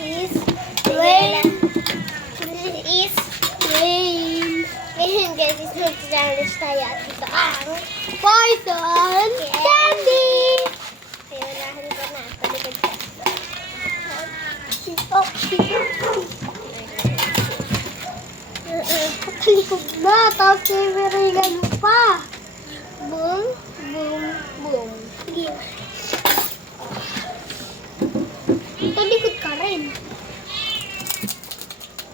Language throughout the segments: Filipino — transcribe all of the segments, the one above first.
is rain. This is rain. Ngayon guys, is mag-challenge tayo at ito ang poison candy. Kaya unahan ko na. Talikod ka. Talikod na. Tapos kaibigan mo pa. Boom, boom, boom. Sige. Talikod ka rin.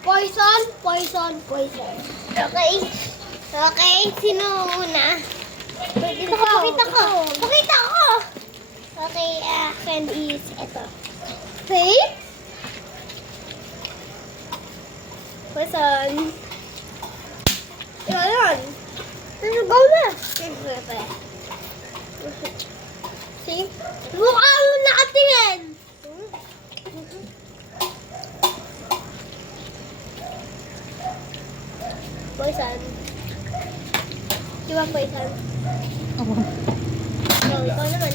Poison, poison, poison. Okay. Okay, sino una? Pakita ko. Pakita ko. Okay, friend is ito. Faith? Poison. Ayan. Go na. See? Mukha mo nakatingin. Poison. Di ba poison? Oo. So, ikaw naman.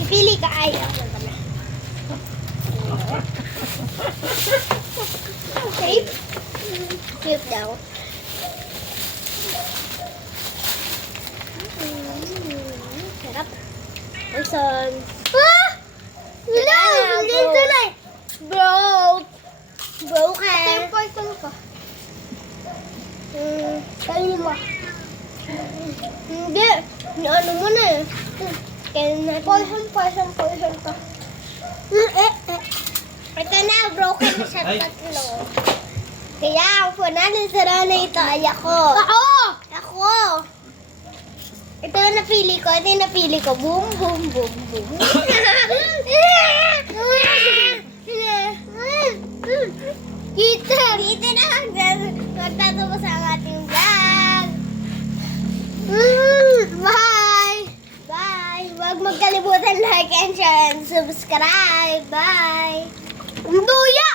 Ipili ka. Ay, ako naman na. Safe? Safe daw. Sarap. Poison. Ah! Wala! Hindi tuloy! Broke! Broken! Poison ka. Kainin mo. Hindi. Ano mo na eh. Kainin natin. Poison, poison, poison ka. Ito na, broken na siya tatlo. Kaya ang natin sa rana ito ay ako. Ako! Ako! Ito ang napili ko. Ito yung napili ko. Boom, boom, boom, boom. Kita! Kita na! Magtatapos ang ating vlog. Bye! Bye! Huwag magkalimutan like and share and subscribe. Bye! Duya!